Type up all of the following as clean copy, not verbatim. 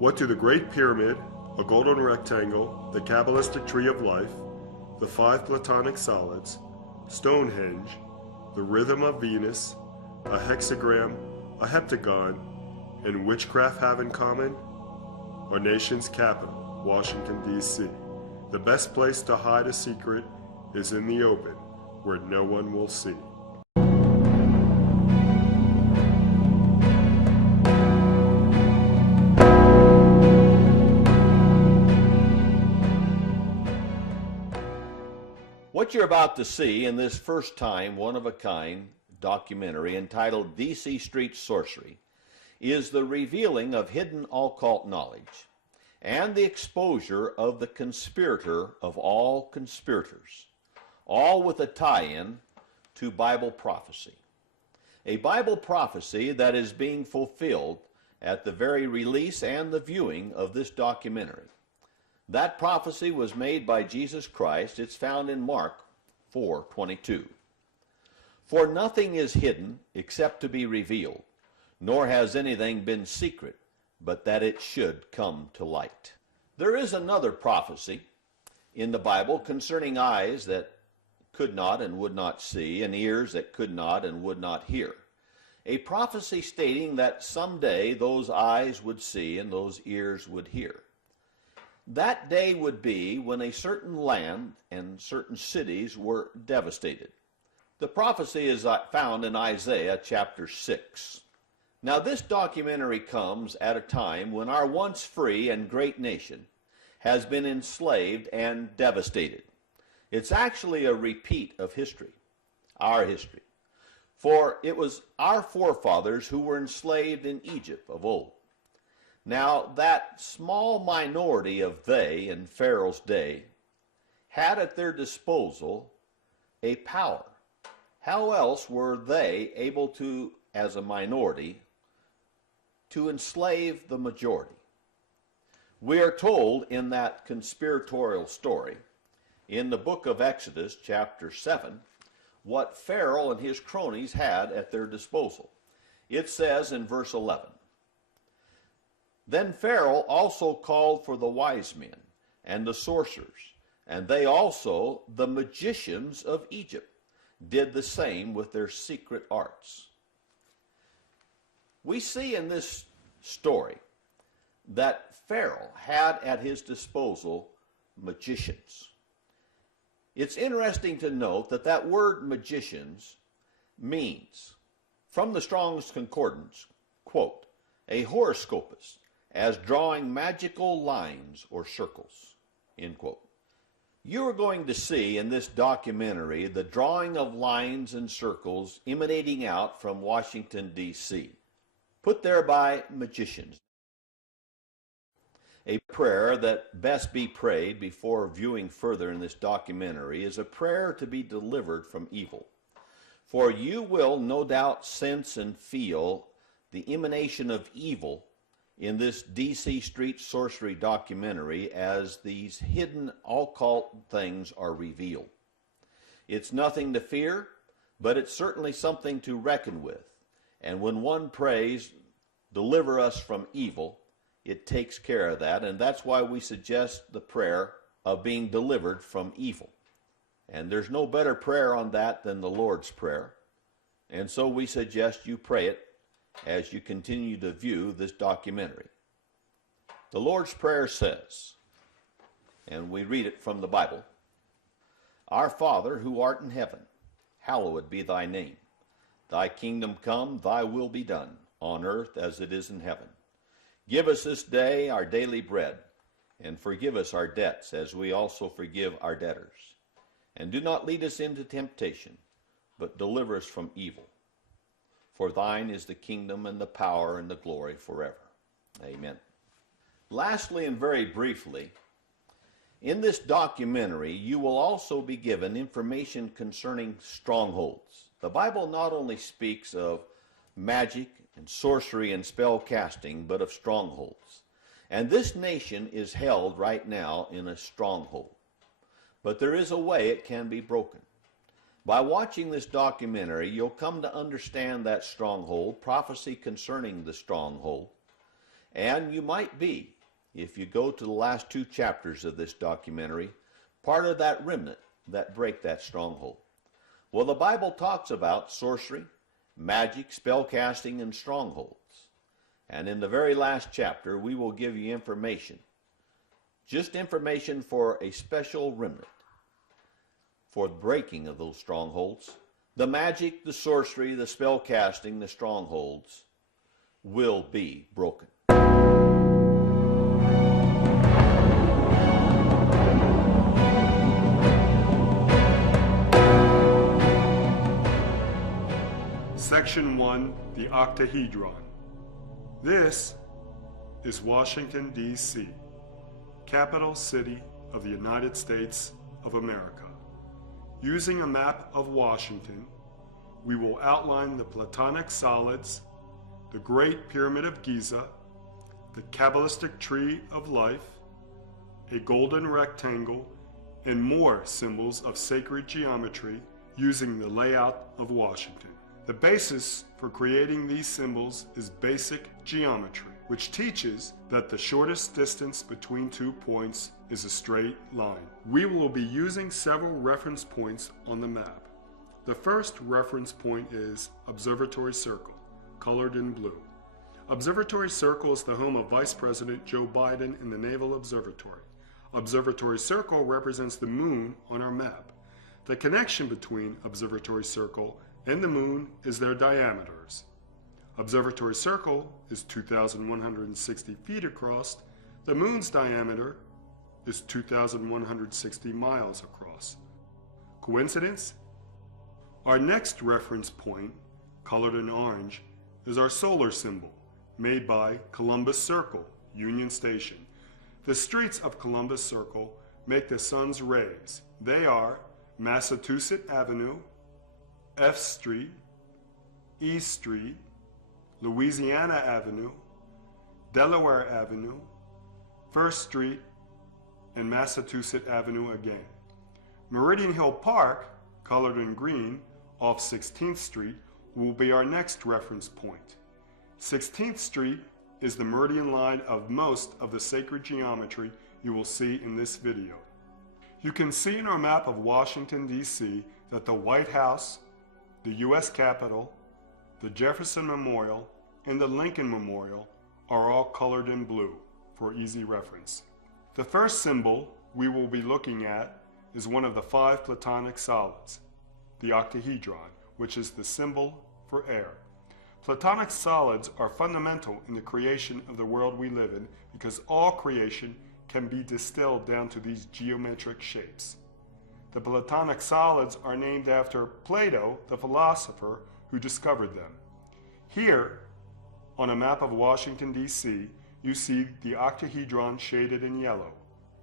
What do the Great Pyramid, a golden rectangle, the Cabalistic Tree of Life, the 5 Platonic solids, Stonehenge, the Rhythm of Venus, a hexagram, a heptagon, and witchcraft have in common? Our nation's capital, Washington, D.C. The best place to hide a secret is in the open, where no one will see. What you're about to see in this first time, one-of-a-kind documentary entitled D.C. Street Sorcery is the revealing of hidden occult knowledge and the exposure of the conspirator of all conspirators, all with a tie-in to Bible prophecy. A Bible prophecy that is being fulfilled at the very release and the viewing of this documentary. That prophecy was made by Jesus Christ. It's found in Mark 4:22. For nothing is hidden except to be revealed, nor has anything been secret, but that it should come to light. There is another prophecy in the Bible concerning eyes that could not and would not see, and ears that could not and would not hear. A prophecy stating that someday those eyes would see and those ears would hear. That day would be when a certain land and certain cities were devastated. The prophecy is found in Isaiah chapter 6. Now this documentary comes at a time when our once free and great nation has been enslaved and devastated. It's actually a repeat of history, our history. For it was our forefathers who were enslaved in Egypt of old. Now, that small minority of they in Pharaoh's day had at their disposal a power. How else were they able to, as a minority, to enslave the majority? We are told in that conspiratorial story, in the book of Exodus, chapter 7, what Pharaoh and his cronies had at their disposal. It says in verse 11, Then Pharaoh also called for the wise men and the sorcerers, and they also, the magicians of Egypt, did the same with their secret arts. We see in this story that Pharaoh had at his disposal magicians. It's interesting to note that that word magicians means, from the Strong's Concordance, quote, a horoscopist, as drawing magical lines or circles, end quote. You are going to see in this documentary the drawing of lines and circles emanating out from Washington, D.C., put there by magicians. A prayer that best be prayed before viewing further in this documentary is a prayer to be delivered from evil. For you will no doubt sense and feel the emanation of evil in this D.C. Street Sorcery documentary as these hidden occult things are revealed. It's nothing to fear, but it's certainly something to reckon with. And when one prays, deliver us from evil, it takes care of that, and that's why we suggest the prayer of being delivered from evil. And there's no better prayer on that than the Lord's Prayer. And so we suggest you pray it as you continue to view this documentary. The Lord's Prayer says, and we read it from the Bible, Our Father, who art in heaven, hallowed be thy name. Thy kingdom come, thy will be done, on earth as it is in heaven. Give us this day our daily bread, and forgive us our debts, as we also forgive our debtors. And do not lead us into temptation, but deliver us from evil. For thine is the kingdom and the power and the glory forever. Amen. Lastly, and very briefly, in this documentary, you will also be given information concerning strongholds. The Bible not only speaks of magic and sorcery and spell casting, but of strongholds. And this nation is held right now in a stronghold. But there is a way it can be broken. By watching this documentary, you'll come to understand that stronghold, prophecy concerning the stronghold, And you might be, if you go to the last 2 chapters of this documentary, part of that remnant that break that stronghold. Well, the Bible talks about sorcery, magic, spellcasting, and strongholds. And in the very last chapter, we will give you information, just information for a special remnant, for the breaking of those strongholds. The magic, the sorcery, the spellcasting, the strongholds will be broken. Section 1, the Octahedron. This is Washington, D.C., capital city of the United States of America. Using a map of Washington, we will outline the Platonic solids, the Great Pyramid of Giza, the Cabalistic Tree of Life, a golden rectangle, and more symbols of sacred geometry using the layout of Washington. The basis for creating these symbols is basic geometry, which teaches that the shortest distance between 2 points is a straight line. We will be using several reference points on the map. The first reference point is Observatory Circle, colored in blue. Observatory Circle is the home of Vice President Joe Biden in the Naval Observatory. Observatory Circle represents the moon on our map. The connection between Observatory Circle and the moon is their diameters. Observatory Circle is 2,160 feet across. The moon's diameter is 2,160 miles across. Coincidence? Our next reference point, colored in orange, is our solar symbol, made by Columbus Circle, Union Station. The streets of Columbus Circle make the sun's rays. They are Massachusetts Avenue, F Street, E Street, Louisiana Avenue, Delaware Avenue, First Street, and Massachusetts Avenue again. Meridian Hill Park, colored in green, off 16th Street, will be our next reference point. 16th Street is the meridian line of most of the sacred geometry you will see in this video. You can see in our map of Washington, D.C. that the White House, the U.S. Capitol, the Jefferson Memorial, and the Lincoln Memorial are all colored in blue for easy reference. The first symbol we will be looking at is one of the 5 Platonic solids, the octahedron, which is the symbol for air. Platonic solids are fundamental in the creation of the world we live in because all creation can be distilled down to these geometric shapes. The Platonic solids are named after Plato, the philosopher who discovered them. Here, on a map of Washington, D.C., you see the octahedron shaded in yellow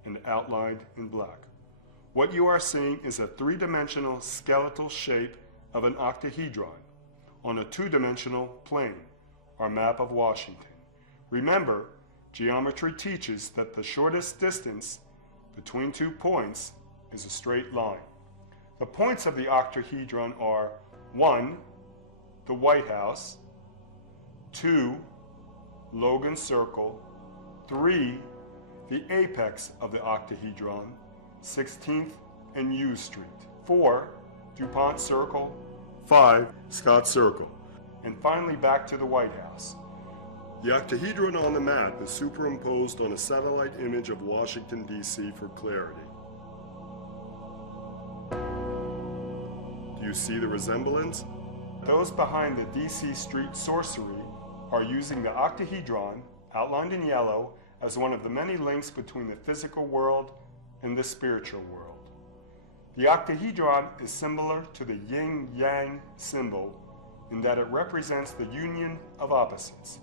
and outlined in black. What you are seeing is a 3-dimensional skeletal shape of an octahedron on a 2-dimensional plane, our map of Washington. Remember, geometry teaches that the shortest distance between 2 points is a straight line. The points of the octahedron are 1, the White House, 2, Logan Circle, 3, the apex of the octahedron, 16th and U Street, 4, DuPont Circle, 5, Scott Circle, and finally back to the White House. The octahedron on the map is superimposed on a satellite image of Washington, D.C. for clarity. Do you see the resemblance? Those behind the D.C. Street Sorcery are using the octahedron, outlined in yellow, as one of the many links between the physical world and the spiritual world. The octahedron is similar to the yin-yang symbol in that it represents the union of opposites.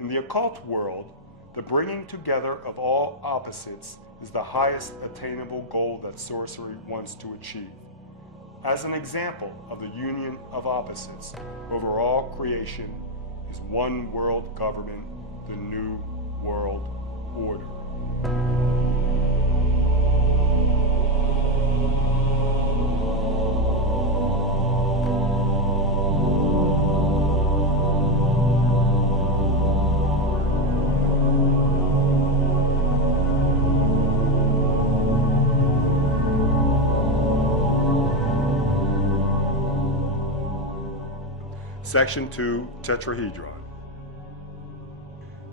In the occult world, the bringing together of all opposites is the highest attainable goal that sorcery wants to achieve. As an example of the union of opposites, over all creation is one world government, the New World Order. Section 2, Tetrahedron.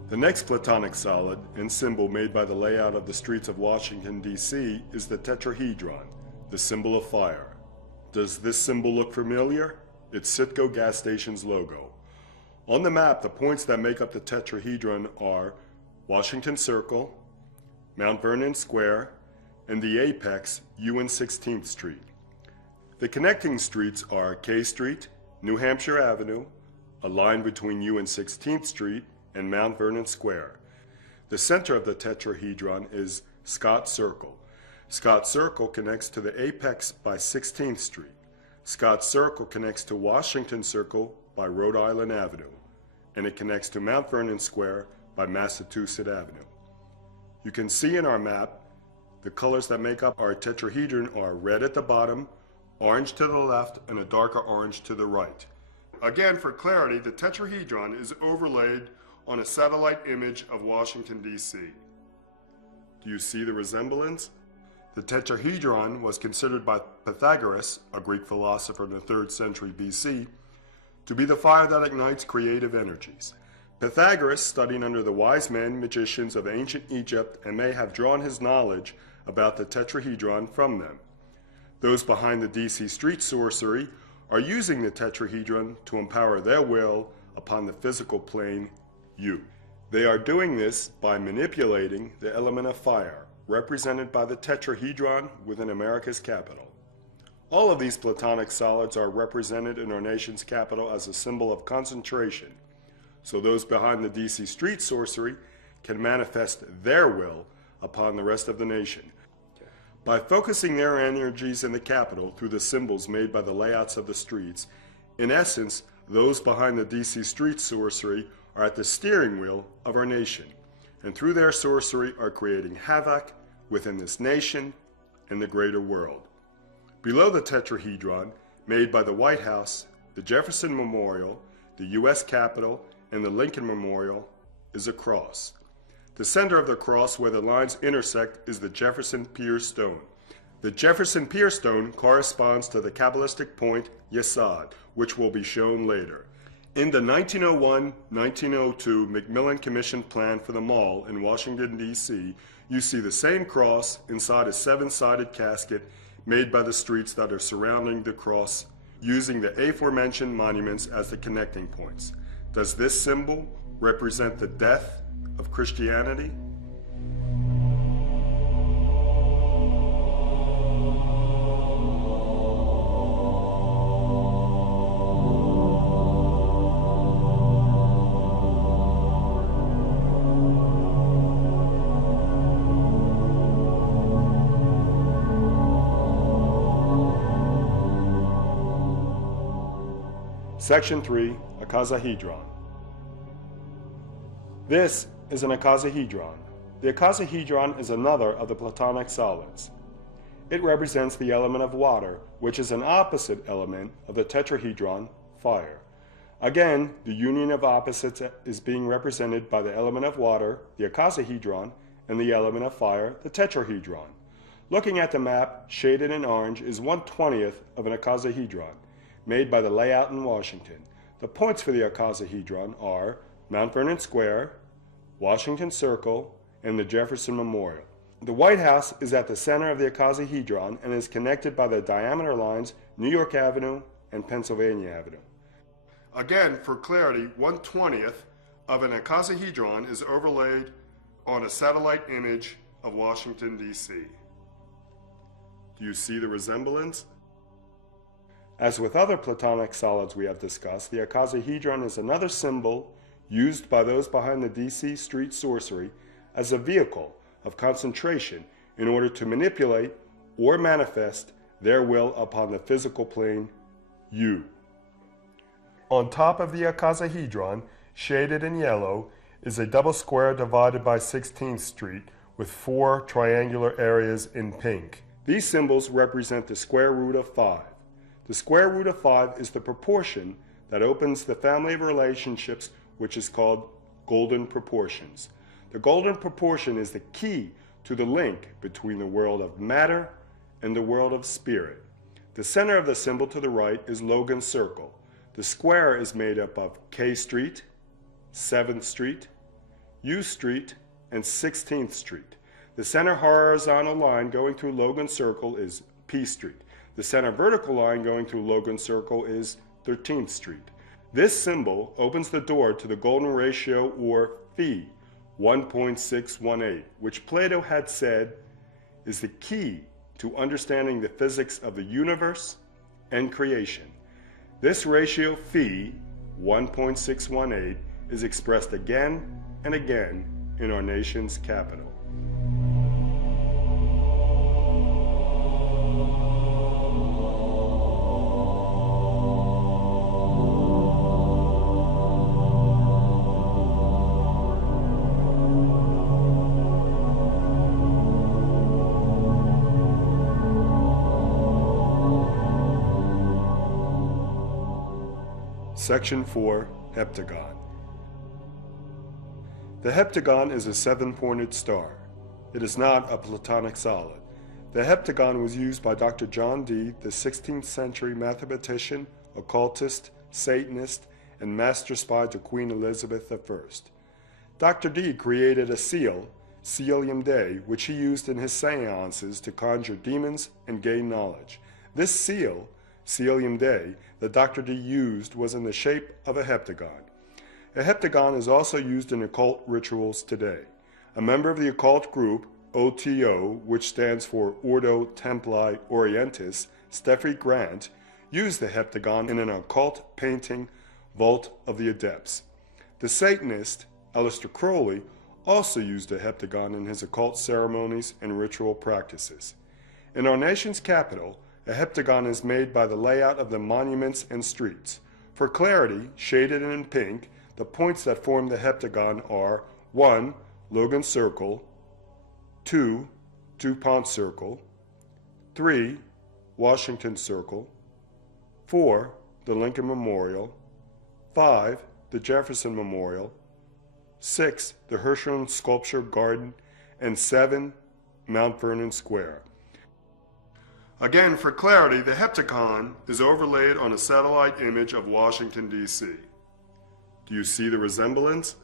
The next Platonic solid and symbol made by the layout of the streets of Washington, D.C. is the Tetrahedron, the symbol of fire. Does this symbol look familiar? It's Citgo gas station's logo. On the map, the points that make up the tetrahedron are Washington Circle, Mount Vernon Square, and the apex, UN 16th Street. The connecting streets are K Street, New Hampshire Avenue, a line between UN 16th Street and Mount Vernon Square. The center of the tetrahedron is Scott Circle. Scott Circle connects to the apex by 16th Street. Scott Circle connects to Washington Circle by Rhode Island Avenue, and it connects to Mount Vernon Square by Massachusetts Avenue. You can see in our map the colors that make up our tetrahedron are red at the bottom, orange to the left, and a darker orange to the right. Again, for clarity, the tetrahedron is overlaid on a satellite image of Washington, D.C. Do you see the resemblance? The tetrahedron was considered by Pythagoras, a Greek philosopher in the 3rd century BC, to be the fire that ignites creative energies. Pythagoras studied under the wise men, magicians of ancient Egypt, and may have drawn his knowledge about the tetrahedron from them. Those behind the DC street sorcery are using the tetrahedron to empower their will upon the physical plane, you. They are doing this by manipulating the element of fire, represented by the tetrahedron within America's capital. All of these Platonic solids are represented in our nation's capital as a symbol of concentration, so those behind the DC street sorcery can manifest their will upon the rest of the nation. By focusing their energies in the capital through the symbols made by the layouts of the streets, in essence, those behind the DC street sorcery are at the steering wheel of our nation, and through their sorcery are creating havoc within this nation and the greater world. Below the tetrahedron, made by the White House, the Jefferson Memorial, the U.S. Capitol, and the Lincoln Memorial, is a cross. The center of the cross where the lines intersect is the Jefferson Pier Stone. The Jefferson Pier Stone corresponds to the Cabalistic point Yesod, which will be shown later. In the 1901-1902 Macmillan Commission plan for the mall in Washington, D.C., you see the same cross inside a 7-sided casket made by the streets that are surrounding the cross, using the aforementioned monuments as the connecting points. Does this symbol represent the death of Christianity? Section 3, Icosahedron. This is an icosahedron. The icosahedron is another of the Platonic solids. It represents the element of water, which is an opposite element of the tetrahedron, fire. Again, the union of opposites is being represented by the element of water, the icosahedron, and the element of fire, the tetrahedron. Looking at the map, shaded in orange is 1/20th of an icosahedron, made by the layout in Washington. The points for the icosahedron are Mount Vernon Square, Washington Circle, and the Jefferson Memorial. The White House is at the center of the icosahedron and is connected by the diameter lines New York Avenue and Pennsylvania Avenue. Again, for clarity, 1/20th of an icosahedron is overlaid on a satellite image of Washington, D.C. Do you see the resemblance? As with other Platonic solids we have discussed, the icosahedron is another symbol used by those behind the DC street sorcery as a vehicle of concentration in order to manipulate or manifest their will upon the physical plane, you. On top of the icosahedron, shaded in yellow, is a double square divided by 16th Street with 4 triangular areas in pink. These symbols represent the square root of 5. The square root of 5 is the proportion that opens the family of relationships, which is called golden proportions. The golden proportion is the key to the link between the world of matter and the world of spirit. The center of the symbol to the right is Logan's Circle. The square is made up of K Street, 7th Street, U Street, and 16th Street. The center horizontal line going through Logan Circle is P Street. The center vertical line going through Logan Circle is 13th Street. This symbol opens the door to the golden ratio, or phi, 1.618, which Plato had said is the key to understanding the physics of the universe and creation. This ratio phi, 1.618, is expressed again and again in our nation's capital. Section 4, Heptagon. The heptagon is a 7-pointed star. It is not a Platonic solid. The heptagon was used by Dr. John Dee, the 16th century mathematician, occultist, Satanist, and master spy to Queen Elizabeth I. Dr. Dee created a seal, Cilium Dei, which he used in his seances to conjure demons and gain knowledge. This seal, Cilium Dei, that Dr. Dee used was in the shape of a heptagon. A heptagon is also used in occult rituals today. A member of the occult group, OTO, which stands for Ordo Templi Orientis, Steffi Grant, used the heptagon in an occult painting, Vault of the Adepts. The Satanist, Aleister Crowley, also used a heptagon in his occult ceremonies and ritual practices. In our nation's capital, a heptagon is made by the layout of the monuments and streets. For clarity, shaded in pink, the points that form the heptagon are 1. Logan Circle, 2. DuPont Circle, 3. Washington Circle, 4. The Lincoln Memorial, 5. The Jefferson Memorial, 6. The Hirshhorn Sculpture Garden, and 7. Mount Vernon Square. Again, for clarity, the heptagon is overlaid on a satellite image of Washington, D.C. Do you see the resemblance?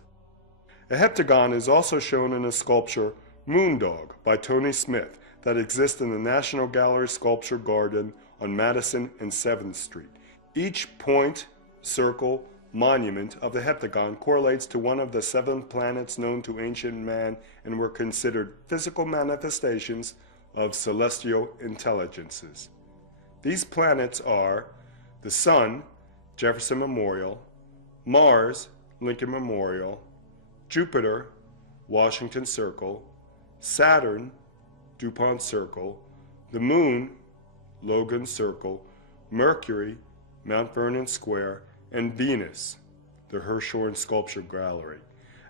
A heptagon is also shown in a sculpture, Moondog, by Tony Smith, that exists in the National Gallery Sculpture Garden on Madison and 7th Street. Each point, circle, monument of the heptagon correlates to one of the 7 planets known to ancient man and were considered physical manifestations of celestial intelligences. These planets are the Sun, Jefferson Memorial, Mars, Lincoln Memorial, Jupiter, Washington Circle, Saturn, DuPont Circle, the Moon, Logan Circle, Mercury, Mount Vernon Square, and Venus, the Hirshhorn Sculpture Gallery.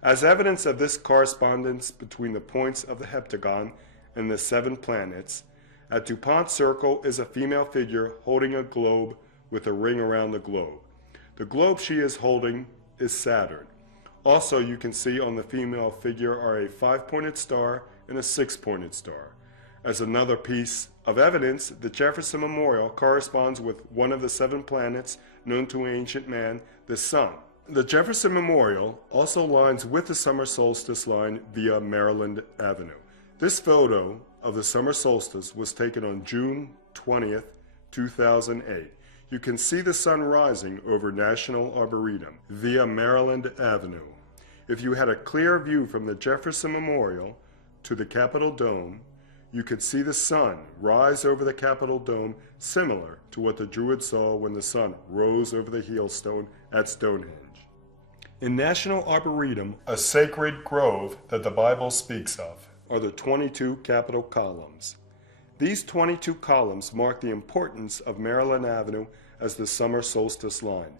As evidence of this correspondence between the points of the heptagon and the 7 planets, at DuPont Circle is a female figure holding a globe with a ring around the globe. The globe she is holding is Saturn. Also, you can see on the female figure are a 5-pointed star and a 6-pointed star. As another piece of evidence, the Jefferson Memorial corresponds with one of the 7 planets known to ancient man, the Sun. The Jefferson Memorial also lines with the summer solstice line via Maryland Avenue. This photo of the summer solstice was taken on June 20th, 2008. You can see the sun rising over National Arboretum via Maryland Avenue. If you had a clear view from the Jefferson Memorial to the Capitol Dome, you could see the sun rise over the Capitol Dome, similar to what the Druids saw when the sun rose over the Heelstone at Stonehenge. In National Arboretum, a sacred grove that the Bible speaks of, are the 22 Capitol columns. These 22 columns mark the importance of Maryland Avenue as the summer solstice line,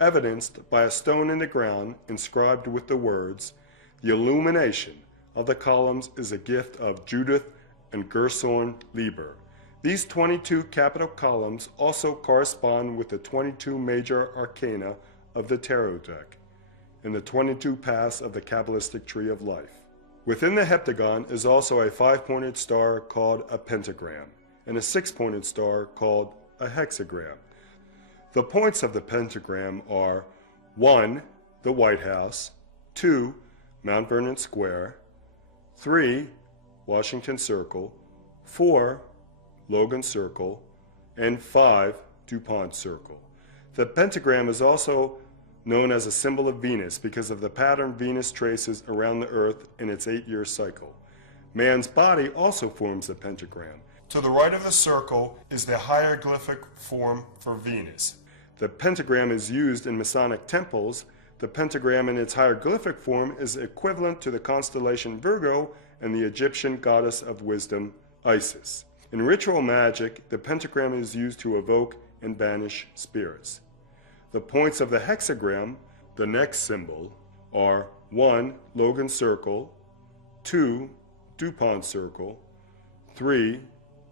evidenced by a stone in the ground inscribed with the words, "The illumination of the columns is a gift of Judith and Gershon Lieber." These 22 Capitol columns also correspond with the 22 major arcana of the tarot deck and the 22 paths of the Cabalistic Tree of Life. Within the heptagon is also a 5-pointed star called a pentagram and a 6-pointed star called a hexagram. The points of the pentagram are 1. The White House, 2. Mount Vernon Square, 3. Washington Circle, 4. Logan Circle, and 5. DuPont Circle. The pentagram is also known as a symbol of Venus because of the pattern Venus traces around the Earth in its 8-year cycle. Man's body also forms the pentagram. To the right of the circle is the hieroglyphic form for Venus. The pentagram is used in Masonic temples. The pentagram in its hieroglyphic form is equivalent to the constellation Virgo and the Egyptian goddess of wisdom, Isis. In ritual magic, the pentagram is used to evoke and banish spirits. The points of the hexagram, the next symbol, are 1. Logan Circle, 2. DuPont Circle, 3.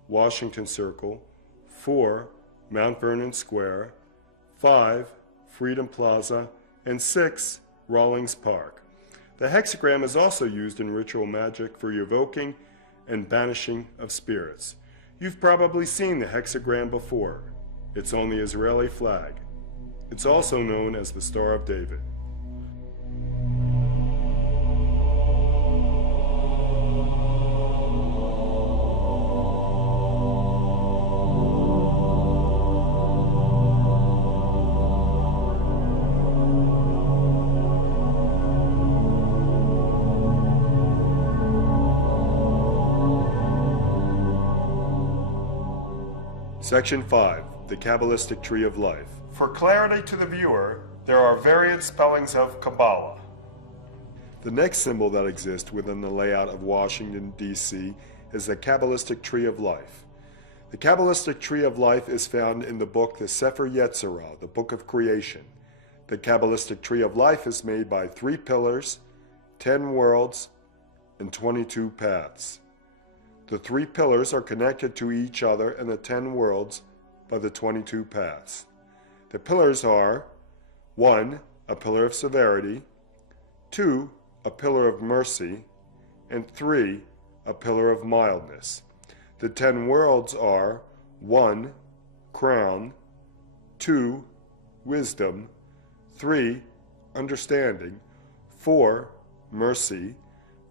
Washington Circle, 4. Mount Vernon Square, 5. Freedom Plaza, and 6. Rawlings Park. The hexagram is also used in ritual magic for evoking and banishing of spirits. You've probably seen the hexagram before. It's on the Israeli flag. It's also known as the Star of David. Section 5. The Cabalistic Tree of Life. For clarity to the viewer, there are variant spellings of Kabbalah. The next symbol that exists within the layout of Washington, D.C. is the Cabalistic Tree of Life. The Cabalistic Tree of Life is found in the book the Sefer Yetzirah, the Book of Creation. The Cabalistic Tree of Life is made by 3 pillars, 10 worlds, and 22 paths. The 3 pillars are connected to each other and the 10 worlds by the 22 paths. The pillars are 1. A pillar of severity, 2. A pillar of mercy, and 3. A pillar of mildness. The 10 worlds are 1. Crown, 2. Wisdom, 3. Understanding, 4. Mercy,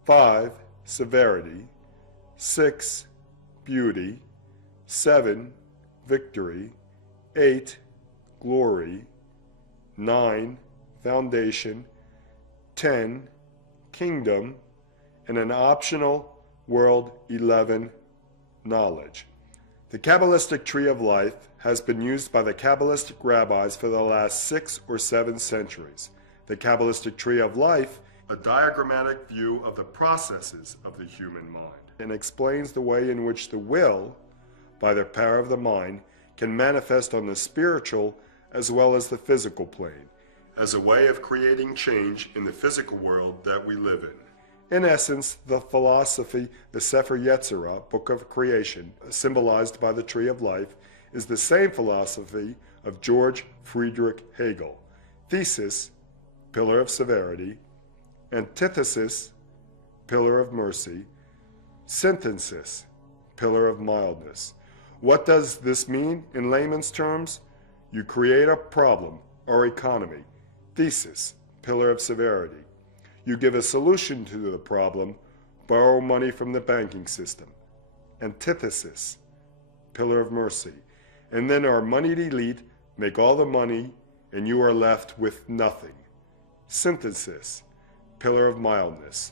5. Severity, 6. Beauty, 7. Victory, 8. Glory, 9. Foundation, 10. Kingdom, and an optional world 11. Knowledge. The Cabalistic Tree of Life has been used by the Kabbalistic rabbis for the last 6 or 7 centuries. The Cabalistic Tree of Life, a diagrammatic view of the processes of the human mind, and explains the way in which the will, by the power of the mind, can manifest on the spiritual as well as the physical plane, as a way of creating change in the physical world that we live in. In essence, the philosophy, the Sefer Yetzirah, Book of Creation, symbolized by the Tree of Life, is the same philosophy of George Friedrich Hegel. Thesis, pillar of severity; antithesis, pillar of mercy; synthesis, pillar of mildness. What does this mean in layman's terms? You create a problem or economy. Thesis, pillar of severity. You give a solution to the problem, borrow money from the banking system. Antithesis, pillar of mercy. And then our moneyed elite make all the money and you are left with nothing. Synthesis, pillar of mildness.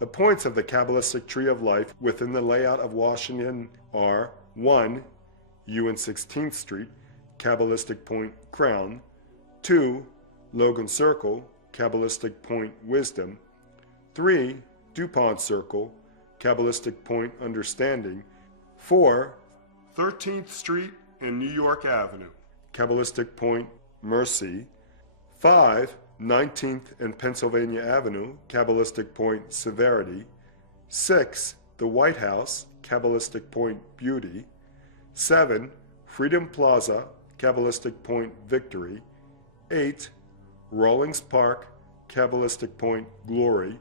The points of the Cabalistic Tree of Life within the layout of Washington are 1. UN 16th Street, Cabalistic Point Crown; 2. Logan Circle, Cabalistic Point Wisdom; 3. DuPont Circle, Cabalistic Point Understanding; 4. 13th Street and New York Avenue, Cabalistic Point Mercy; 5. 19th and Pennsylvania Avenue, Cabalistic Point Severity; 6. The White House, Cabalistic Point Beauty; 7. Freedom Plaza, Cabalistic Point Victory; 8. Rawlings Park, Cabalistic Point Glory;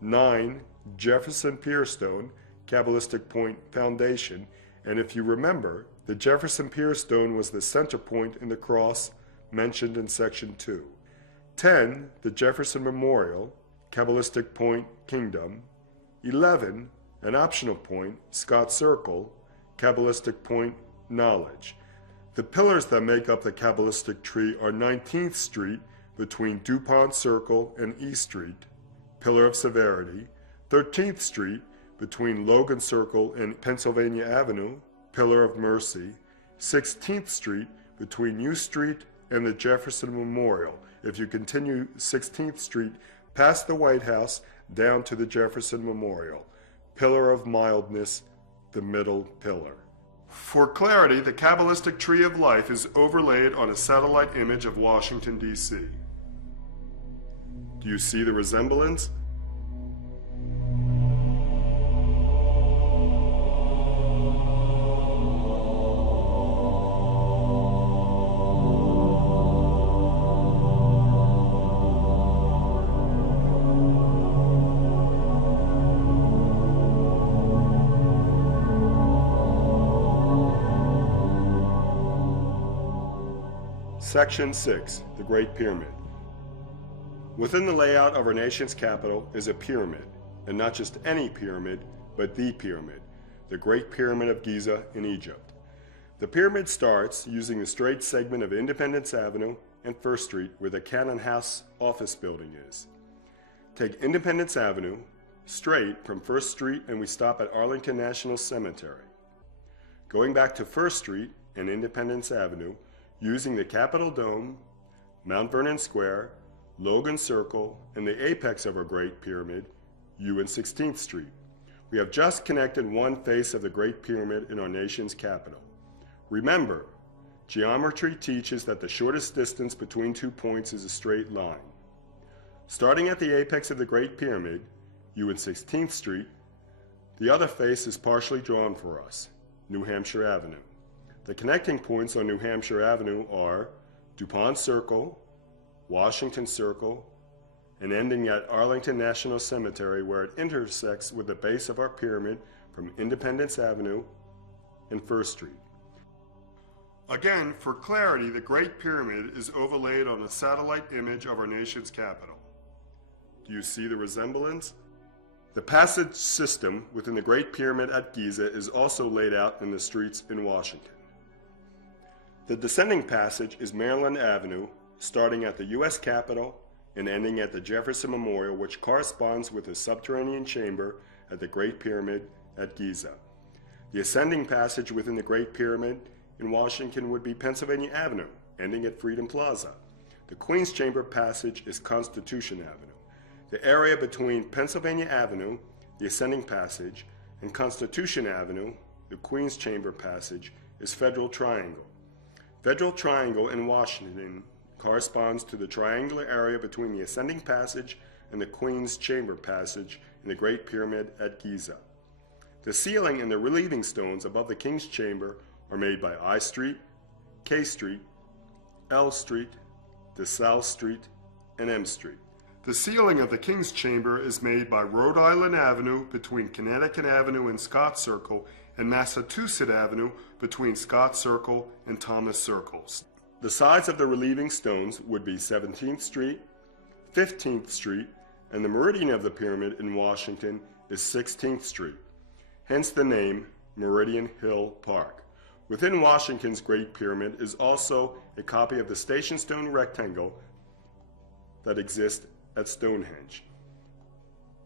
9. Jefferson Pierstone, Cabalistic Point Foundation; and if you remember, The Jefferson Pier stone was the center point in the cross mentioned in section 2. 10. The Jefferson Memorial, Cabalistic point, Kingdom. 11. An optional point, Scott Circle, Cabalistic point, Knowledge. The pillars that make up the Cabalistic tree are 19th Street between DuPont Circle and E Street, Pillar of Severity. 13th Street between Logan Circle and Pennsylvania Avenue, Pillar of Mercy. 16th Street between U Street and the Jefferson Memorial. If you continue 16th Street past the White House down to the Jefferson Memorial, Pillar of Mildness, the middle pillar. For clarity, the Cabalistic Tree of Life is overlaid on a satellite image of Washington, D.C. Do you see the resemblance? Section 6, the Great Pyramid. Within the layout of our nation's capital is a pyramid, and not just any pyramid, but the pyramid, the Great Pyramid of Giza in Egypt. The pyramid starts using the straight segment of Independence Avenue and 1st Street where the Cannon House office building is. Take Independence Avenue straight from 1st Street and we stop at Arlington National Cemetery. Going back to 1st Street and Independence Avenue, using the Capitol Dome, Mount Vernon Square, Logan Circle, and the apex of our Great Pyramid, U and 16th Street. We have just connected one face of the Great Pyramid in our nation's capital. Remember, geometry teaches that the shortest distance between 2 points is a straight line. Starting at the apex of the Great Pyramid, U and 16th Street, the other face is partially drawn for us, New Hampshire Avenue. The connecting points on New Hampshire Avenue are DuPont Circle, Washington Circle, and ending at Arlington National Cemetery where it intersects with the base of our pyramid from Independence Avenue and 1st Street. Again, for clarity, the Great Pyramid is overlaid on a satellite image of our nation's capital. Do you see the resemblance? The passage system within the Great Pyramid at Giza is also laid out in the streets in Washington. The descending passage is Maryland Avenue, starting at the U.S. Capitol and ending at the Jefferson Memorial, which corresponds with the subterranean chamber at the Great Pyramid at Giza. The ascending passage within the Great Pyramid in Washington would be Pennsylvania Avenue, ending at Freedom Plaza. The Queen's Chamber passage is Constitution Avenue. The area between Pennsylvania Avenue, the ascending passage, and Constitution Avenue, the Queen's Chamber passage, is Federal Triangle. Federal Triangle in Washington corresponds to the triangular area between the ascending passage and the Queen's Chamber passage in the Great Pyramid at Giza. The ceiling and the relieving stones above the King's Chamber are made by I Street, K Street, L Street, DeSalle Street, and M Street. The ceiling of the King's Chamber is made by Rhode Island Avenue between Connecticut Avenue and Scott Circle and Massachusetts Avenue between Scott Circle and Thomas Circles. The sides of the relieving stones would be 17th Street, 15th Street, and the meridian of the pyramid in Washington is 16th Street, hence the name Meridian Hill Park. Within Washington's Great Pyramid is also a copy of the Station Stone rectangle that exists at Stonehenge.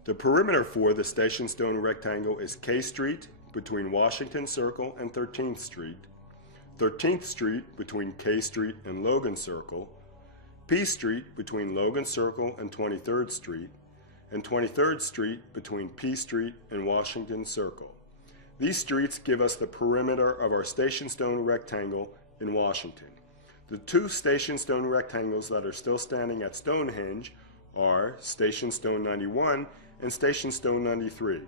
The perimeter for the Station Stone rectangle is K Street between Washington Circle and 13th Street, 13th Street between K Street and Logan Circle, P Street between Logan Circle and 23rd Street, and 23rd Street between P Street and Washington Circle. These streets give us the perimeter of our Station Stone rectangle in Washington. The two Station Stone rectangles that are still standing at Stonehenge are Station Stone 91 and Station Stone 93.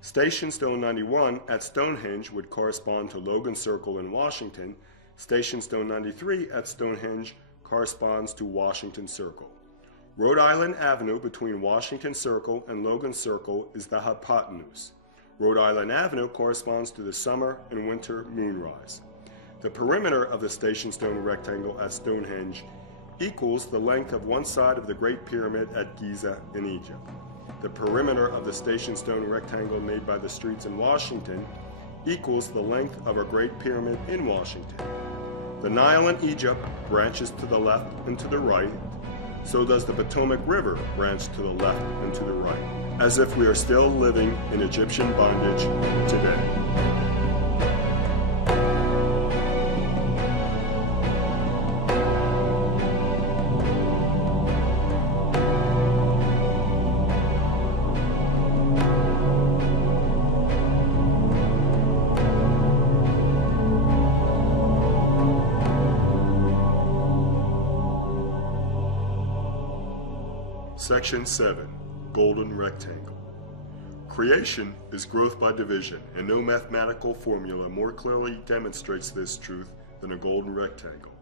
Station Stone 91 at Stonehenge would correspond to Logan Circle in Washington. Station Stone 93 at Stonehenge corresponds to Washington Circle. Rhode Island Avenue between Washington Circle and Logan Circle is the hypotenuse. Rhode Island Avenue corresponds to the summer and winter moonrise. The perimeter of the station stone rectangle at Stonehenge equals the length of one side of the Great Pyramid at Giza in Egypt. The perimeter of the station stone rectangle made by the streets in Washington equals the length of a Great Pyramid in Washington. The Nile in Egypt branches to the left and to the right, so does the Potomac River branch to the left and to the right, as if we are still living in Egyptian bondage today. Section 7. Golden Rectangle. Creation is growth by division, and no mathematical formula more clearly demonstrates this truth than a golden rectangle.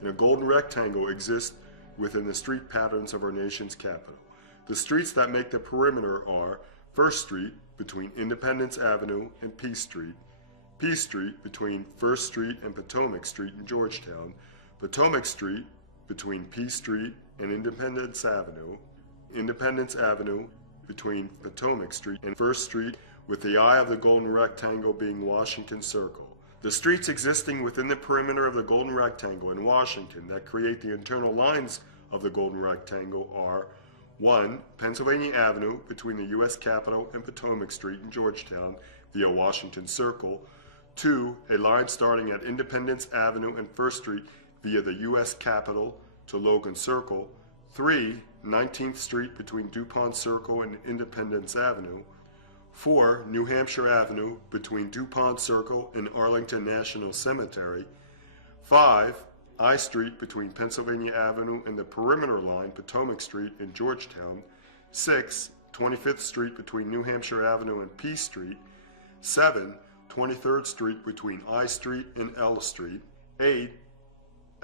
And a golden rectangle exists within the street patterns of our nation's capital. The streets that make the perimeter are First Street between Independence Avenue and Peace Street, Peace Street between First Street and Potomac Street in Georgetown, Potomac Street between Peace Street and Independence Avenue between Potomac Street and First Street, with the eye of the golden rectangle being Washington Circle. The streets existing within the perimeter of the golden rectangle in Washington that create the internal lines of the golden rectangle are 1. Pennsylvania Avenue between the U.S. Capitol and Potomac Street in Georgetown via Washington Circle, 2. A line starting at Independence Avenue and First Street via the U.S. Capitol to Logan Circle, 3. 19th Street between DuPont Circle and Independence Avenue, 4. New Hampshire Avenue between DuPont Circle and Arlington National Cemetery, 5. I Street between Pennsylvania Avenue and the perimeter line Potomac Street in Georgetown, 6. 25th Street between New Hampshire Avenue and Peace Street, 7. 23rd Street between I Street and L Street, 8.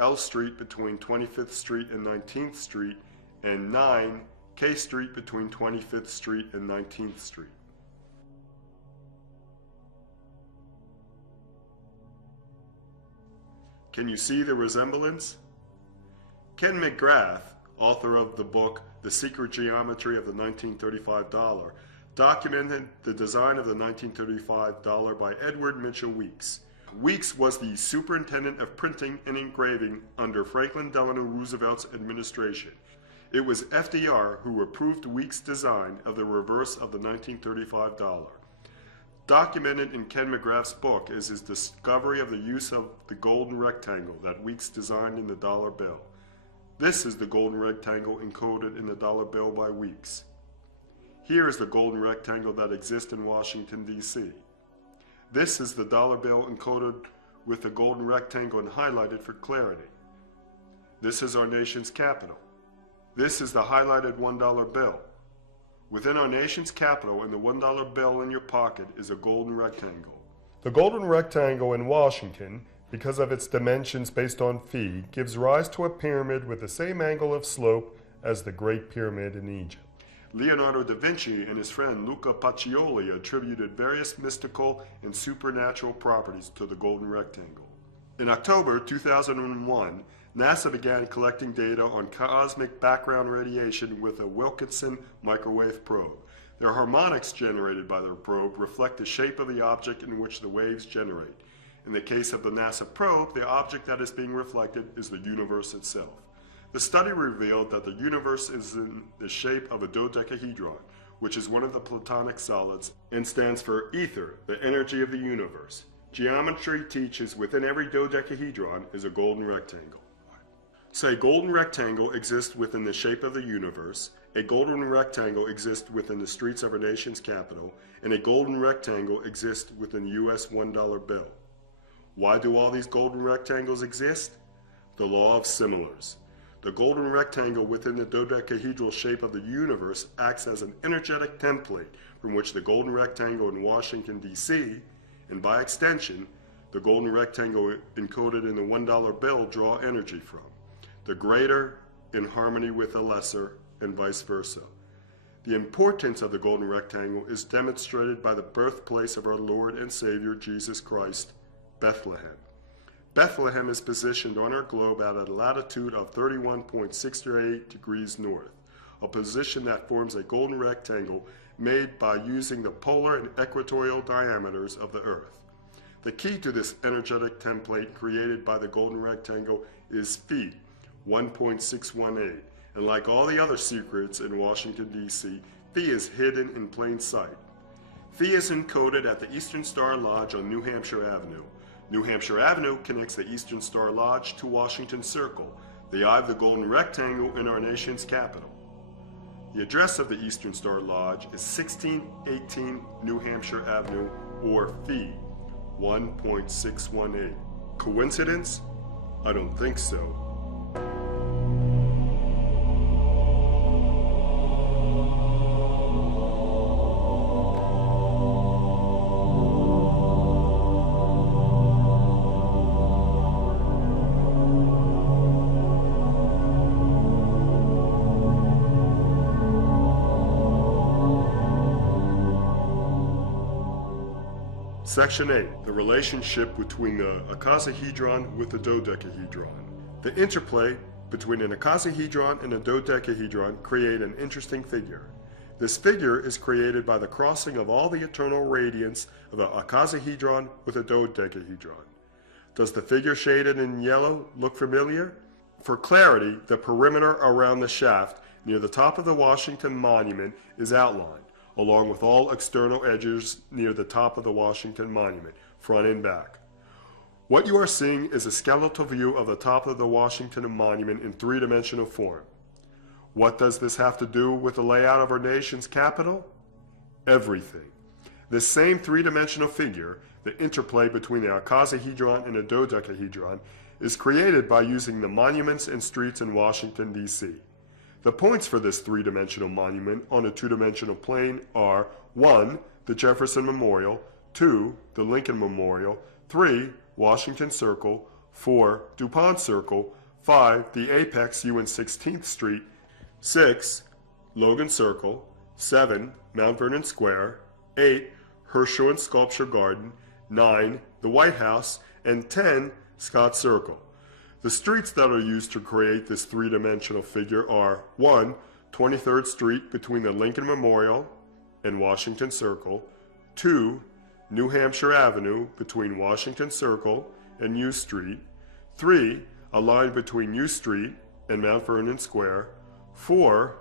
L Street between 25th Street and 19th Street, and 9. K Street between 25th Street and 19th Street. Can you see the resemblance? Ken McGrath, author of the book The Secret Geometry of the 1935 Dollar, documented the design of the 1935 dollar by Edward Mitchell Weeks. Weeks was the superintendent of printing and engraving under Franklin Delano Roosevelt's administration. It was FDR who approved Weeks' design of the reverse of the 1935 dollar. Documented in Ken McGrath's book is his discovery of the use of the golden rectangle that Weeks designed in the dollar bill. This is the golden rectangle encoded in the dollar bill by Weeks. Here is the golden rectangle that exists in Washington, D.C. This is the dollar bill encoded with the golden rectangle and highlighted for clarity. This is our nation's capital. This is the highlighted $1 bill. Within our nation's capital and the $1 bill in your pocket is a golden rectangle. The golden rectangle in Washington, because of its dimensions based on phi, gives rise to a pyramid with the same angle of slope as the Great Pyramid in Egypt. Leonardo da Vinci and his friend Luca Pacioli attributed various mystical and supernatural properties to the golden rectangle. In October 2001, NASA began collecting data on cosmic background radiation with a Wilkinson microwave probe. The harmonics generated by the probe reflect the shape of the object in which the waves generate. In the case of the NASA probe, the object that is being reflected is the universe itself. The study revealed that the universe is in the shape of a dodecahedron, which is one of the Platonic solids and stands for ether, the energy of the universe. Geometry teaches within every dodecahedron is a golden rectangle. Say golden rectangle exists within the shape of the universe, a golden rectangle exists within the streets of our nation's capital, and a golden rectangle exists within the U.S. $1 bill. Why do all these golden rectangles exist? The law of similars. The golden rectangle within the dodecahedral shape of the universe acts as an energetic template from which the golden rectangle in Washington, D.C., and by extension, the golden rectangle encoded in the $1 bill draw energy from. The greater in harmony with the lesser, and vice versa. The importance of the golden rectangle is demonstrated by the birthplace of our Lord and Savior Jesus Christ, Bethlehem. Bethlehem is positioned on our globe at a latitude of 31.68 degrees north, a position that forms a golden rectangle made by using the polar and equatorial diameters of the Earth. The key to this energetic template created by the golden rectangle is Phi, 1.618, and like all the other secrets in Washington, D.C., Phi is hidden in plain sight. Phi is encoded at the Eastern Star Lodge on New Hampshire Avenue. New Hampshire Avenue connects the Eastern Star Lodge to Washington Circle, the eye of the golden rectangle in our nation's capital. The address of the Eastern Star Lodge is 1618 New Hampshire Avenue, or Phi, 1.618. Coincidence? I don't think so. Section 8, the relationship between the Icosahedron with the Dodecahedron. The interplay between an Icosahedron and a Dodecahedron create an interesting figure. This figure is created by the crossing of all the eternal radiance of the Icosahedron with a Dodecahedron. Does the figure shaded in yellow look familiar? For clarity, the perimeter around the shaft near the top of the Washington Monument is outlined, along with all external edges near the top of the Washington Monument, front and back. What you are seeing is a skeletal view of the top of the Washington Monument in three-dimensional form. What does this have to do with the layout of our nation's capital? Everything. This same three-dimensional figure, the interplay between the Icosahedron and the Dodecahedron, is created by using the monuments and streets in Washington, D.C. The points for this three-dimensional monument on a two-dimensional plane are 1. The Jefferson Memorial, 2. The Lincoln Memorial, 3. Washington Circle, 4. DuPont Circle, 5. The Apex U and 16th Street, 6. Logan Circle, 7. Mount Vernon Square, 8. Herschel and Sculpture Garden, 9. The White House, and 10. Scott Circle. The streets that are used to create this three-dimensional figure are 1. 23rd Street between the Lincoln Memorial and Washington Circle, 2. New Hampshire Avenue between Washington Circle and U Street, 3. A line between U Street and Mount Vernon Square, 4.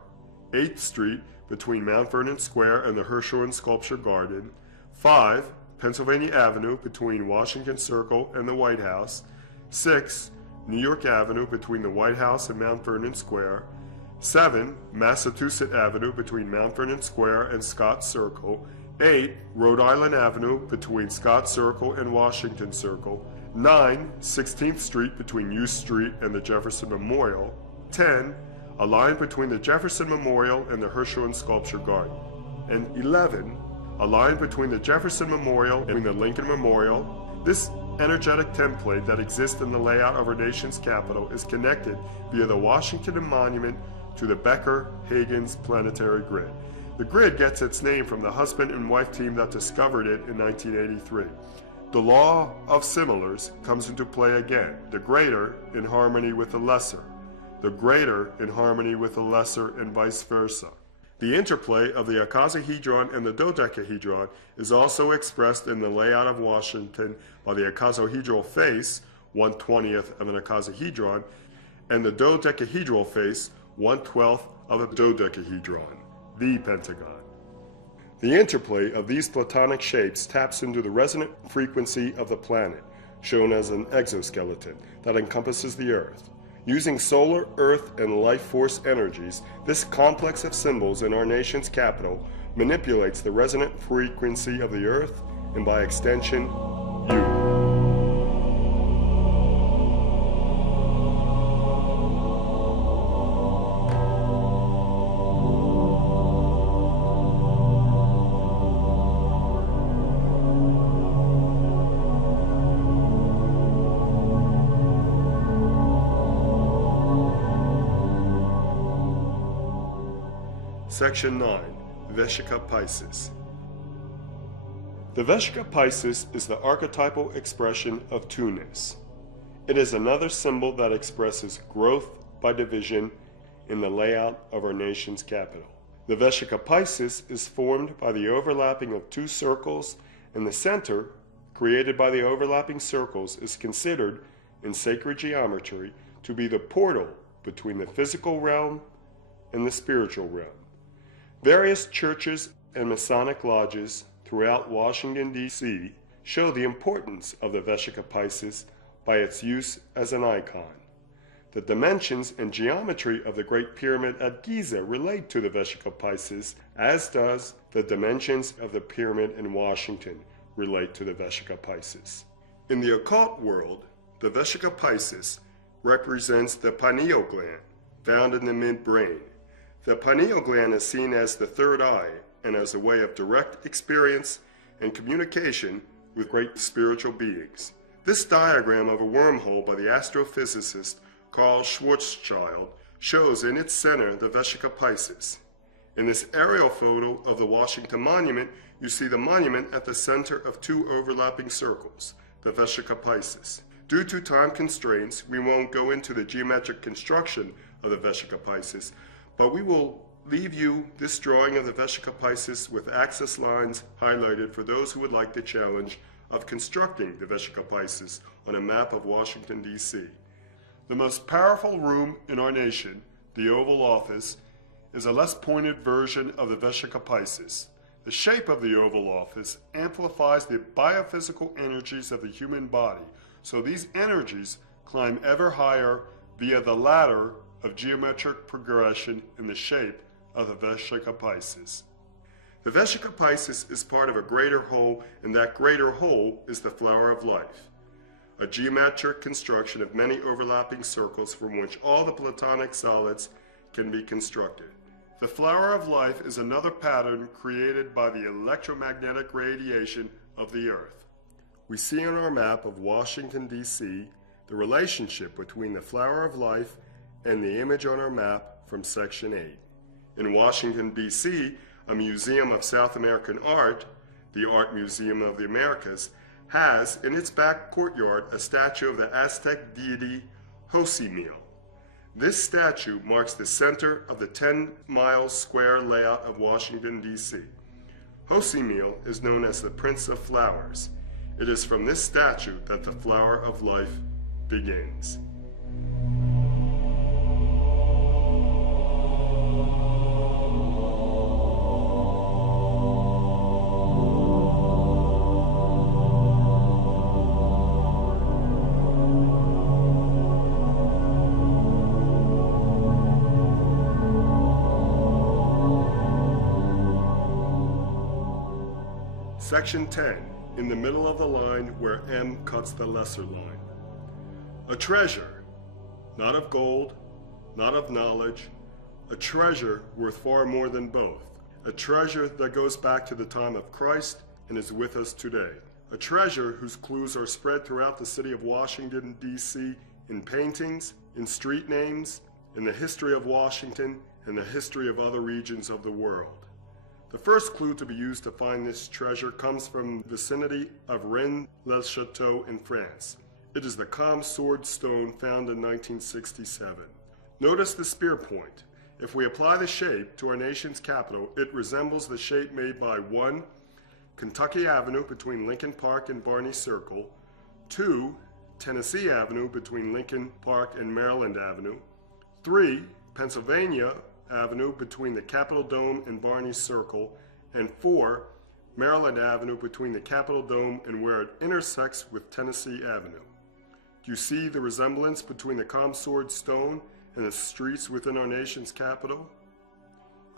8th Street between Mount Vernon Square and the Herschel and Sculpture Garden, 5. Pennsylvania Avenue between Washington Circle and the White House, 6. New York Avenue between the White House and Mount Vernon Square, 7. Massachusetts Avenue between Mount Vernon Square and Scott Circle, 8. Rhode Island Avenue between Scott Circle and Washington Circle, 9. 16th Street between U Street and the Jefferson Memorial, 10. A line between the Jefferson Memorial and the Herschel and Sculpture Garden, and 11. A line between the Jefferson Memorial and the Lincoln Memorial. This energetic template that exists in the layout of our nation's capital is connected via the Washington Monument to the Becker-Huygens planetary grid. The grid gets its name from the husband and wife team that discovered it in 1983. The law of similars comes into play again, the greater in harmony with the lesser, the greater in harmony with the lesser, and vice versa. The interplay of the Icosahedron and the Dodecahedron is also expressed in the layout of Washington by the icosahedral face, 1/20th of an icosahedron, and the dodecahedral face, 1/12th of a dodecahedron, the pentagon. The interplay of these platonic shapes taps into the resonant frequency of the planet, shown as an exoskeleton that encompasses the Earth. Using solar, earth, and life force energies, this complex of symbols in our nation's capital manipulates the resonant frequency of the Earth and, by extension, you. Section 9, Vesica Piscis. The Vesica Piscis is the archetypal expression of two-ness. It is another symbol that expresses growth by division in the layout of our nation's capital. The Vesica Piscis is formed by the overlapping of two circles, and the center, created by the overlapping circles, is considered, in sacred geometry, to be the portal between the physical realm and the spiritual realm. Various churches and Masonic lodges throughout Washington, D.C. show the importance of the Vesica Piscis by its use as an icon. The dimensions and geometry of the Great Pyramid at Giza relate to the Vesica Piscis, as does the dimensions of the pyramid in Washington relate to the Vesica Piscis. In the occult world, the Vesica Piscis represents the pineal gland, found in the midbrain. The pineal gland is seen as the third eye and as a way of direct experience and communication with great spiritual beings. This diagram of a wormhole by the astrophysicist Carl Schwarzschild shows in its center the Vesica Piscis. In this aerial photo of the Washington Monument, you see the monument at the center of two overlapping circles, the Vesica Piscis. Due to time constraints, we won't go into the geometric construction of the Vesica Piscis, but we will leave you this drawing of the Vesica Piscis with axis lines highlighted for those who would like the challenge of constructing the Vesica Piscis on a map of Washington, D.C. The most powerful room in our nation, the Oval Office, is a less pointed version of the Vesica Piscis. The shape of the Oval Office amplifies the biophysical energies of the human body, so these energies climb ever higher via the ladder of geometric progression in the shape of the Vesica Piscis. The Vesica Piscis is part of a greater whole, and that greater whole is the flower of life, a geometric construction of many overlapping circles from which all the Platonic solids can be constructed. The flower of life is another pattern created by the electromagnetic radiation of the Earth. We see on our map of Washington, D.C., the relationship between the flower of life and the image on our map from Section 8. In Washington, D.C., a museum of South American art, the Art Museum of the Americas, has in its back courtyard a statue of the Aztec deity Hocimil. This statue marks the center of the 10-mile square layout of Washington, D.C. Hocimil is known as the Prince of Flowers. It is from this statue that the flower of life begins. Section 10, in the middle of the line where M cuts the lesser line. A treasure, not of gold, not of knowledge, a treasure worth far more than both. A treasure that goes back to the time of Christ and is with us today. A treasure whose clues are spread throughout the city of Washington, D.C. in paintings, in street names, in the history of Washington, and the history of other regions of the world. The first clue to be used to find this treasure comes from the vicinity of Rennes-le-Château in France. It is the calm sword stone found in 1967. Notice the spear point. If we apply the shape to our nation's capital, it resembles the shape made by 1. Kentucky Avenue between Lincoln Park and Barney Circle, 2. Tennessee Avenue between Lincoln Park and Maryland Avenue, 3. Pennsylvania Avenue between the Capitol Dome and Barney Circle, and 4. Maryland Avenue between the Capitol Dome and where it intersects with Tennessee Avenue. Do you see the resemblance between the calm sword stone and the streets within our nation's capital?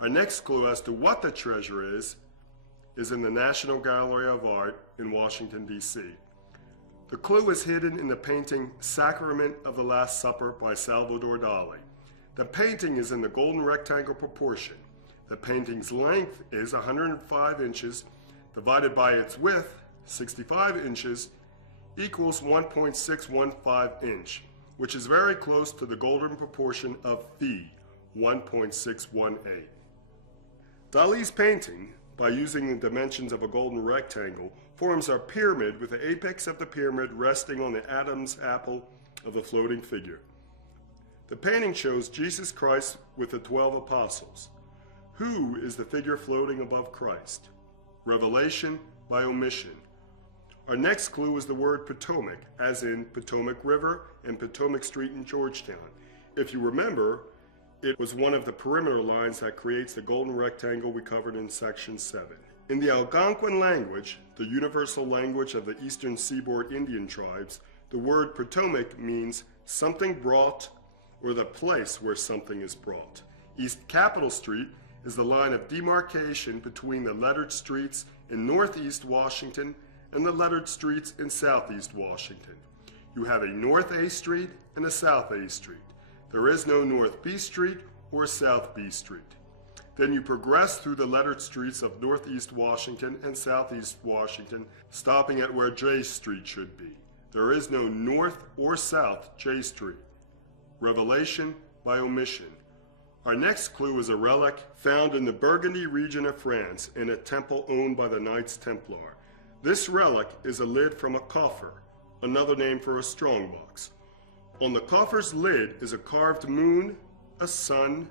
Our next clue as to what the treasure is in the National Gallery of Art in Washington, D.C. The clue is hidden in the painting Sacrament of the Last Supper by Salvador Dali. The painting is in the golden rectangle proportion. The painting's length is 105 inches divided by its width, 65 inches, equals 1.615 inch, which is very close to the golden proportion of phi, 1.618. Dali's painting, by using the dimensions of a golden rectangle, forms a pyramid with the apex of the pyramid resting on the Adam's apple of the floating figure. The painting shows Jesus Christ with the 12 apostles. Who is the figure floating above Christ? Revelation by omission. Our next clue is the word Potomac, as in Potomac River and Potomac Street in Georgetown. If you remember, it was one of the perimeter lines that creates the golden rectangle we covered in section 7. In the Algonquin language, the universal language of the eastern seaboard Indian tribes, the word Potomac means something brought or the place where something is brought. East Capitol Street is the line of demarcation between the lettered streets in Northeast Washington and the lettered streets in Southeast Washington. You have a North A Street and a South A Street. There is no North B Street or South B Street. Then you progress through the lettered streets of Northeast Washington and Southeast Washington, stopping at where J Street should be. There is no North or South J Street. Revelation by omission. Our next clue is a relic found in the Burgundy region of France in a temple owned by the Knights Templar. This relic is a lid from a coffer, another name for a strongbox. On the coffer's lid is a carved moon, a sun,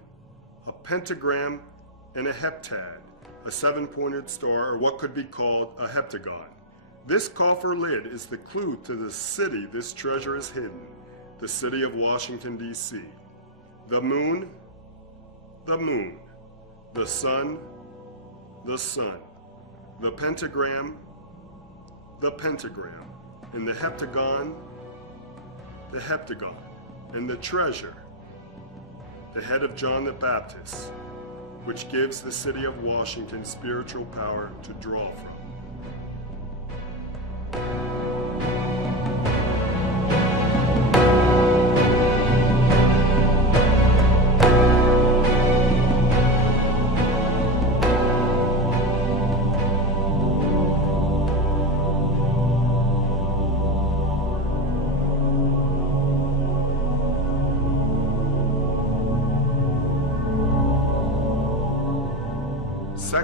a pentagram, and a heptad, a seven-pointed star, or what could be called a heptagon. This coffer lid is the clue to the city this treasure is hidden, the city of Washington, D.C. The moon, the sun, the pentagram, and the heptagon, and the treasure, the head of John the Baptist, which gives the city of Washington spiritual power to draw from.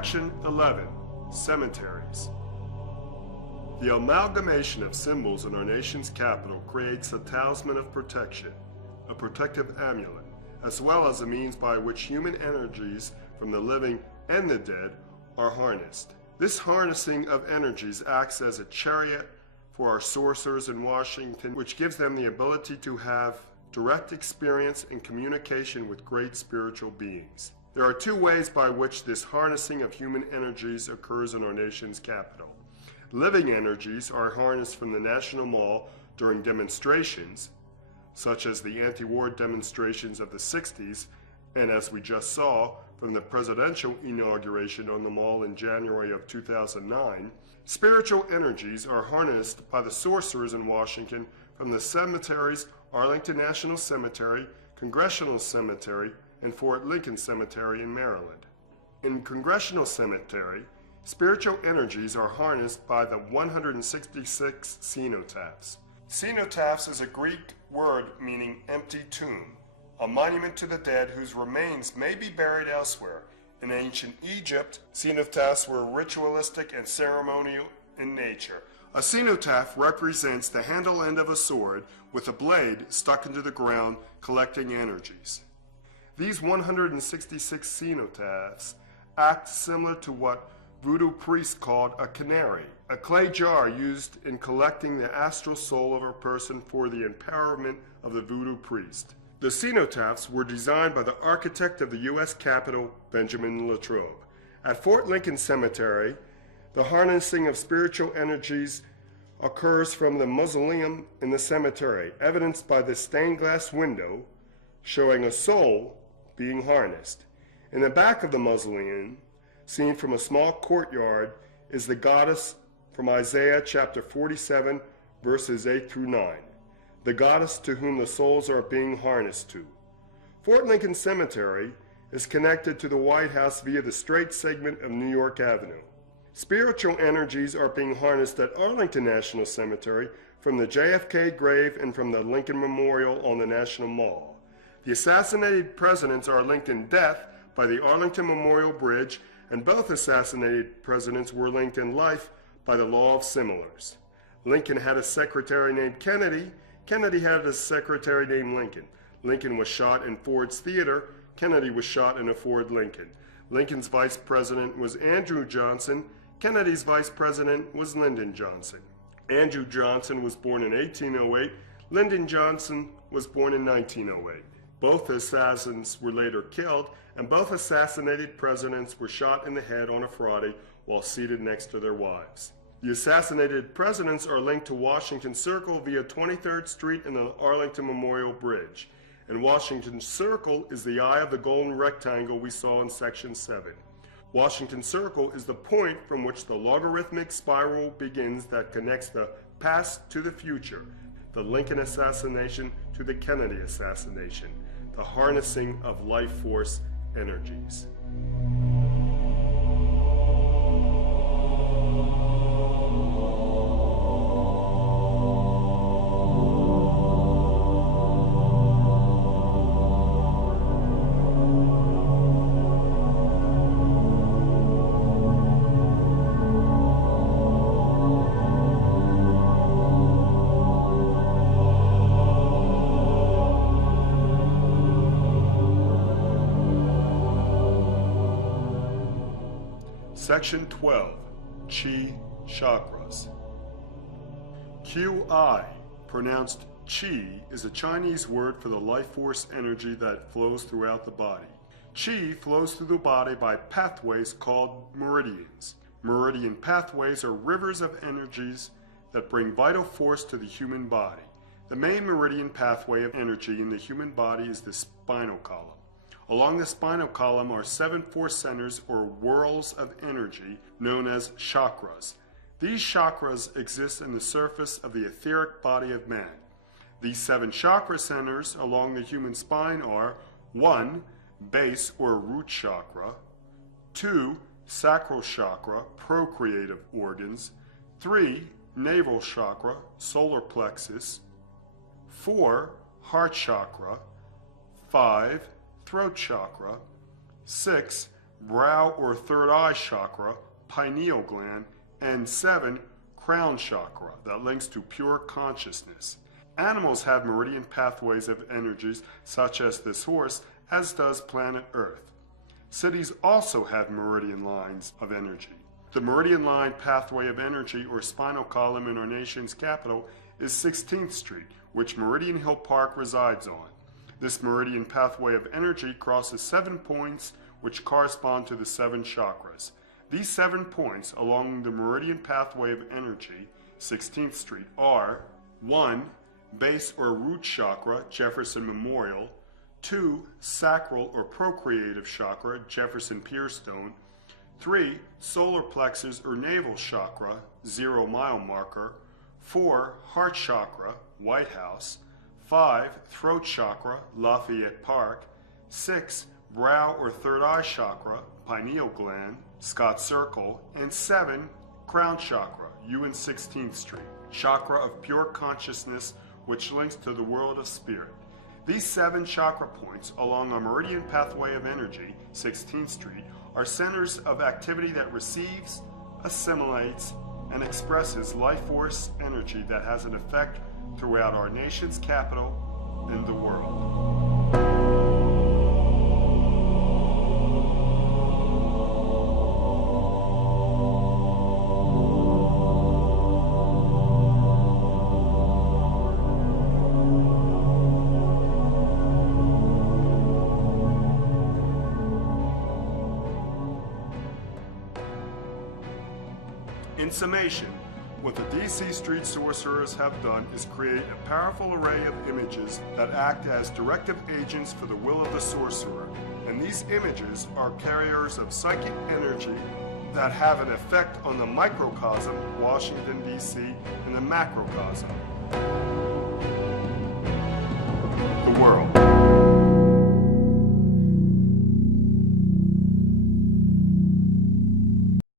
Section 11, Cemeteries. The amalgamation of symbols in our nation's capital creates a talisman of protection, a protective amulet, as well as a means by which human energies from the living and the dead are harnessed. This harnessing of energies acts as a chariot for our sorcerers in Washington, which gives them the ability to have direct experience and communication with great spiritual beings. There are two ways by which this harnessing of human energies occurs in our nation's capital. Living energies are harnessed from the National Mall during demonstrations, such as the anti-war demonstrations of the 60s, and as we just saw, from the presidential inauguration on the mall in January of 2009. Spiritual energies are harnessed by the sorcerers in Washington from the cemeteries, Arlington National Cemetery, Congressional Cemetery, and Fort Lincoln Cemetery in Maryland. In Congressional Cemetery, spiritual energies are harnessed by the 166 cenotaphs. Cenotaphs is a Greek word meaning empty tomb, a monument to the dead whose remains may be buried elsewhere. In ancient Egypt, cenotaphs were ritualistic and ceremonial in nature. A cenotaph represents the handle end of a sword with a blade stuck into the ground collecting energies. These 166 cenotaphs act similar to what voodoo priests called a canary, a clay jar used in collecting the astral soul of a person for the empowerment of the voodoo priest. The cenotaphs were designed by the architect of the U.S. Capitol, Benjamin Latrobe. At Fort Lincoln Cemetery, the harnessing of spiritual energies occurs from the mausoleum in the cemetery, evidenced by the stained glass window showing a soul being harnessed. In the back of the mausoleum, seen from a small courtyard, is the goddess from Isaiah chapter 47, verses 8 through 9, the goddess to whom the souls are being harnessed to. Fort Lincoln Cemetery is connected to the White House via the straight segment of New York Avenue. Spiritual energies are being harnessed at Arlington National Cemetery from the JFK grave and from the Lincoln Memorial on the National Mall. The assassinated presidents are linked in death by the Arlington Memorial Bridge, and both assassinated presidents were linked in life by the law of similars. Lincoln had a secretary named Kennedy. Kennedy had a secretary named Lincoln. Lincoln was shot in Ford's Theater. Kennedy was shot in a Ford Lincoln. Lincoln's vice president was Andrew Johnson. Kennedy's vice president was Lyndon Johnson. Andrew Johnson was born in 1808. Lyndon Johnson was born in 1908. Both assassins were later killed, and both assassinated presidents were shot in the head on a Friday while seated next to their wives. The assassinated presidents are linked to Washington Circle via 23rd Street and the Arlington Memorial Bridge. And Washington Circle is the eye of the golden rectangle we saw in Section 7. Washington Circle is the point from which the logarithmic spiral begins that connects the past to the future, the Lincoln assassination to the Kennedy assassination, the harnessing of life force energies. Section 12, Chi Chakras. Qi, pronounced Chi, is a Chinese word for the life force energy that flows throughout the body. Qi flows through the body by pathways called meridians. Meridian pathways are rivers of energies that bring vital force to the human body. The main meridian pathway of energy in the human body is the spinal column. Along the spinal column are 7 force centers or whirls of energy known as chakras. These chakras exist in the surface of the etheric body of man. These 7 chakra centers along the human spine are 1. Base or root chakra, 2. Sacral chakra, procreative organs, 3. Navel chakra, solar plexus, 4. Heart chakra, 5. Throat chakra, 6. Brow or third eye chakra, pineal gland, and 7. Crown chakra that links to pure consciousness. Animals have meridian pathways of energies such as this horse, as does planet Earth. Cities also have meridian lines of energy. The meridian line pathway of energy or spinal column in our nation's capital is 16th Street, which Meridian Hill Park resides on. This meridian pathway of energy crosses 7 points which correspond to the 7 chakras. These 7 points along the meridian pathway of energy, 16th Street, are 1. Base or root chakra, Jefferson Memorial, 2. Sacral or procreative chakra, Jefferson Pierstone, 3. Solar plexus or navel chakra, 0 mile marker, 4. Heart chakra, White House, 5. Throat chakra, Lafayette Park, 6. Brow or third eye chakra, pineal gland, Scott Circle, and 7. Crown chakra, UN 16th Street, chakra of pure consciousness which links to the world of spirit. These 7 chakra points along a meridian pathway of energy, 16th Street, are centers of activity that receives, assimilates, and expresses life force energy that has an effect throughout our nation's capital and the world. In summation, what the DC Street Sorcerers have done is create a powerful array of images that act as directive agents for the will of the sorcerer, and these images are carriers of psychic energy that have an effect on the microcosm, Washington, D.C., and the macrocosm, the world.